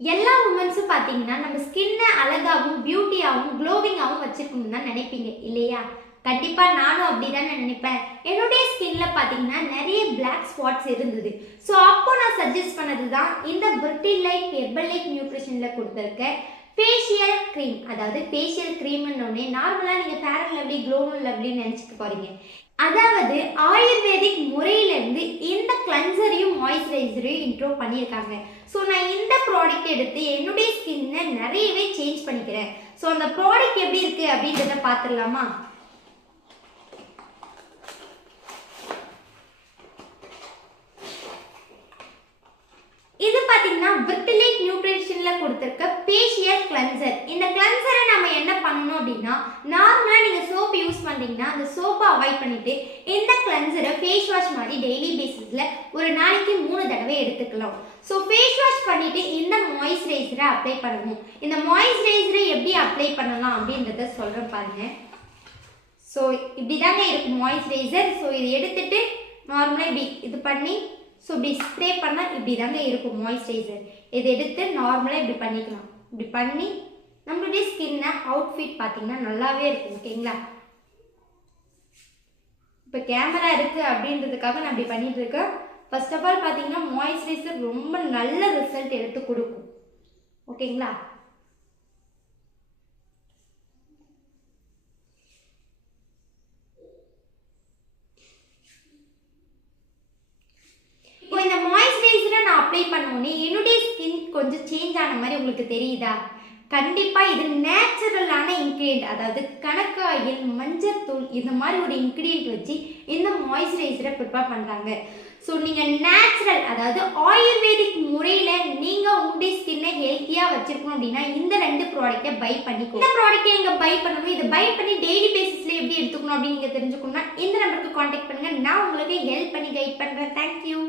எல்லா உமன்ஸும் பார்த்தீங்கன்னா நம்ம ஸ்கின்னை அழகாகவும் பியூட்டியாகவும் க்ளோவிங்காகவும் வச்சிருக்கணும்னு தான் நினைப்பீங்க இல்லையா? கண்டிப்பாக நானும் அப்படி தான் நினைப்பேன். என்னுடைய ஸ்கின்ல பார்த்தீங்கன்னா நிறைய பிளாக் ஸ்பாட்ஸ் இருந்தது. ஸோ அப்போ நான் சஜஸ்ட் பண்ணது தான் இந்த பிரிட்டிலைட் ஹெர்பலைட் நியூட்ரிஷனில் கொடுத்துருக்க ஃபேஷியல் க்ரீம். அதாவது ஃபேஷியல் க்ரீம்னு நார்மலாக நீங்கள் ஃபேர் அண்ட் லவ்லி க்ளோவும் லவ்லின்னு நினச்சிக்க போகிறீங்க. அதாவது ஆயுர்வேதிக் முறையிலேருந்து இந்த கிளன்சரையும் மாய்ஸ்சரைசரையும் இன்ட்ரோ பண்ணியிருக்காங்க. ஸோ நான் இந்த ப்ராடக்ட் எடுத்து என்னுடைய ஸ்கின்னை நிறையவே சேஞ்ச் பண்ணிக்கிறேன். ஸோ அந்த ப்ராடக்ட் எப்படி இருக்குது அப்படின்றத பார்த்துடலாமா? இது பார்த்தீங்கன்னா விர்டிலைட் நியூட்ரிஷனில் கொடுத்துருக்க ஃபேஷியல் கிளன்சர். இந்த கிளன்சரை நம்ம என்ன பண்ணணும் அப்படின்னா, நார்மலாக நீங்கள் சோப் யூஸ் பண்ணுறீங்கன்னா அந்த சோப்பை அவாய்ட் பண்ணிவிட்டு இந்த கிளன்சரை ஃபேஸ் வாஷ் மாதிரி டெய்லி பேசிஸில் ஒரு நாளைக்கு 3 தடவை எடுத்துக்கலாம். ஸோ ஃபேஸ் வாஷ் பண்ணிவிட்டு இந்த மாய்ஸ்சரைசரை அப்ளை பண்ணணும். இந்த மாய்ஸ்சரைசரை எப்படி அப்ளை பண்ணலாம் அப்படின்றத சொல்கிறேன் பாருங்கள். ஸோ இப்படி தாங்க இருக்கும் மாய்ஸ்சரைசர். ஸோ இதை எடுத்துகிட்டு நார்மலாக இப்படி இது பண்ணி ஸோ இப்படி ஸ்ப்ரே பண்ணால் இப்படி தாங்க இருக்கும் மாய்ஸ்சரைசர். இதை எடுத்து நார்மலாக இப்படி பண்ணிக்கலாம். இப்படி பண்ணி நம்மளுடைய ஸ்கின்னை அவுட்ஃபிட் பார்த்தீங்கன்னா நல்லாவே இருக்கும். ஓகேங்களா? இப்போ கேமரா இருக்குது அப்படின்றதுக்காக நான் இப்படி பண்ணிட்டு இருக்கேன். ஃபர்ஸ்ட் ஆஃப் ஆல் பார்த்தீங்கன்னா மாய்ஸ்சரைசர் ரொம்ப நல்ல ரிசல்ட் எடுத்து கொடுக்கும். ஓகேங்களா? இப்போ இந்த மாய்ஸ்சரைசரை நான் அப்ளை பண்ணோன்னே என்னுடைய ஸ்கின் கொஞ்சம் சேஞ்ச் ஆன மாதிரி உங்களுக்கு தெரியுதா? கண்டிப்பாக இது நேச்சுரலான இன்க்ரீடியன்ட், அதாவது கணக்காயில் மஞ்சத்தூள் இந்த மாதிரி ஒரு இன்க்ரீடியன்ட் வச்சு இந்த மாய்ஸ்சரைசரை ப்ரிப்பேர் பண்ணுறாங்க. ஸோ நீங்கள் நேச்சுரல், அதாவது ஆயுர்வேதிக் முறையில் நீங்கள் உங்களுடைய ஸ்கின்னை ஹெல்த்தியாக வச்சுருக்கணும் அப்படின்னா இந்த 2 ப்ராடக்ட்டை பை பண்ணிக்கணும். இந்த ப்ராடக்ட்டை எங்கே பை பண்ணணும், இதை பை பண்ணி டெய்லி பேசிஸில் எப்படி எடுத்துக்கணும் அப்படின்னு நீங்கள் தெரிஞ்சுக்கணும்னா இந்த நம்பருக்கு காண்டாக்ட் பண்ணுங்கள். நான் உங்களுக்கு ஹெல்ப் பண்ணி கைட் பண்ணுறேன். தேங்க்யூ.